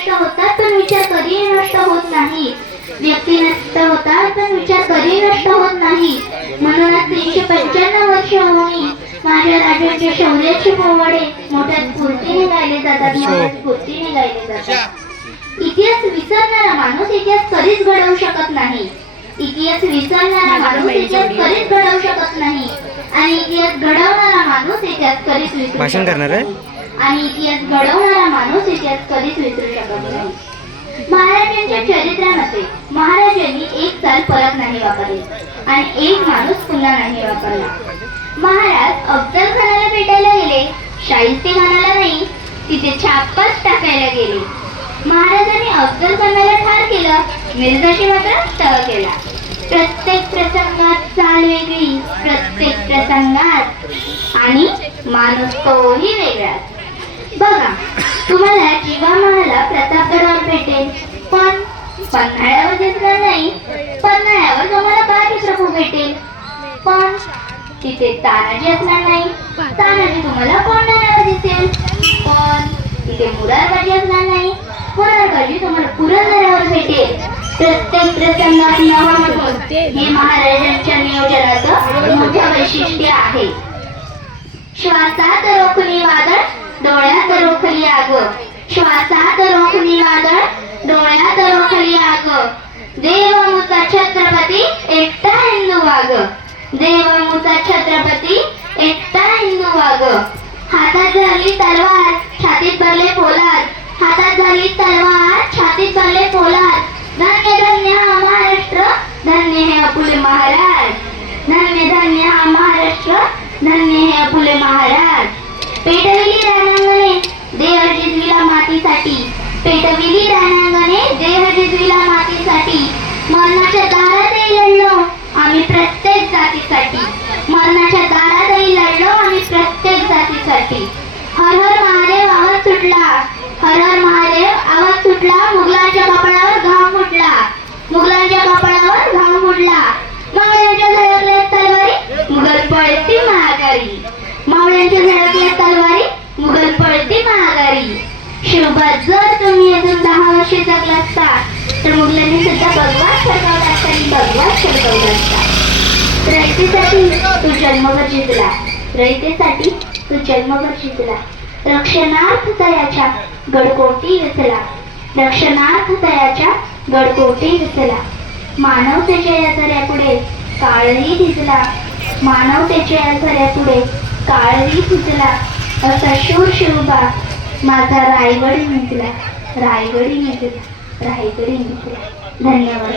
नष्ट होतात पण विचार कधीही नष्ट होत नाही. व्यक्ती नष्ट होतात पण विचार कधी नष्ट होत नाही. म्हणूनच 395 वर्ष होऊन माझ्या राजांच्या शौर्याचे पोवाडे मोठ्या स्फूर्तीने गायले जातात, मोठ्या स्फूर्तीने गायले जातात. इतिहास विसरणारा माणूस इतिहास कधीच घडवू शकत नाही. इतिहास विसरणारा माणूस इतिहास कधीच घडवू शकत नाही. आणि इतिहास घडवणारा माणूस इतिहास कधीच विसरू भाषण करणार आहे. आणि इतिहास घडवणारा माणूस इतिहास कधीच विसरू शकत नाही. महाराजांच्या चरित्रामध्ये महाराजांनी एक चाल परत नाही वापरली आणि एक माणूस पुन्हा नाही वापरला. महाराज अफजल खानाला भेटायला गेले, शाहिस्ते खानाला नाही, तिथे छापच टाकायला गेले. महाराजांनी अफजल खानाला ठार केलं, मिर्झाशी मात्र तह केला. प्रत्येक प्रसंगात चाल वेगळी, प्रत्येक प्रसंगात आणि माणूस तोही वेगळाच. बघा, तुम्हाला जिवामाला प्रतापगडावर भेटेल पण पन्हाळ्यावर दिसणार नाही. पन्हाळ्यावर तुम्हाला बाजीप्रभू भेटेल पण तिथे तानाजी असणार नाही. तानाजी तुम्हाला कोंढाण्यावर दिसेल पण तिथे मुरारबाजी असणार नाही. मुरारबाजी तुम्हाला पुरंदरावर भेटेल. प्रत्येक प्रसंगात नवं हे महाराजांच्या नियोजनाचं मोठं वैशिष्ट्य आहे. श्वासात रोखली वादळ, डोळ्यात रोखली आग. श्वासात रोखली वादळ, डोळ्यात रोखली आग. देवमुचा छत्रपती एकटा हिंदू वाघ. देवमुचा छत्रपती एकटा हिंदू वाघ. हातात धरली तलवार, छातीत भरले पोलाद. हातात धरली तलवार, छातीत भरले पोलाद. धन्य धन्य हा महाराष्ट्र, धन्य हे अपुले महाराज. धन्य धन्य हा महाराष्ट्र, धन्य हे अपुले महाराज. पेटविली रणांगणे देह जिजविला मातीसाठी. पेटविली रणांगणे देह जिजविला मातीसाठी. मरणाच्या दारातही लढलो आम्ही प्रत्येक जातीसाठी. मरणाच्या दारातही लढलो आम्ही प्रत्येक जातीसाठी. हर हर महादेव आवाज सुटला, हर हर महादेव आवाज सुटला. मुघलांच्या कपाळावर घाम फुटला, मुघलांच्या कपाळावर घाम फुटला. मावळ्यांच्या झळकल्या तलवारी, मुघल पळती महागारी. मावळ्यांच्या झळकल्या तलवारी, मुघल पळती महागारी. शिवबात जर तुम्ही अजून 10 वर्षे जगला असता तर मुघलांनी सुद्धा भगवान फडकावला असता आणि भगवान फडकावला असता. रयतेसाठी तू जन्मभर जिंकला, रयतेसाठी तू जन्मभर जिंकला. रक्षणार्थ तयाच्या गडकोटी रचला, रक्षणार्थ तयाच्या गडकोटी रचला. मानवतेच्या या झऱ्यापुढे काळही धिजला, मानवतेच्या या झऱ्यापुढे काळही धिजला. असा शूर शिवबा माझा रायगडी निघला, रायगडी निघला, रायगडी निघला. धन्यवाद.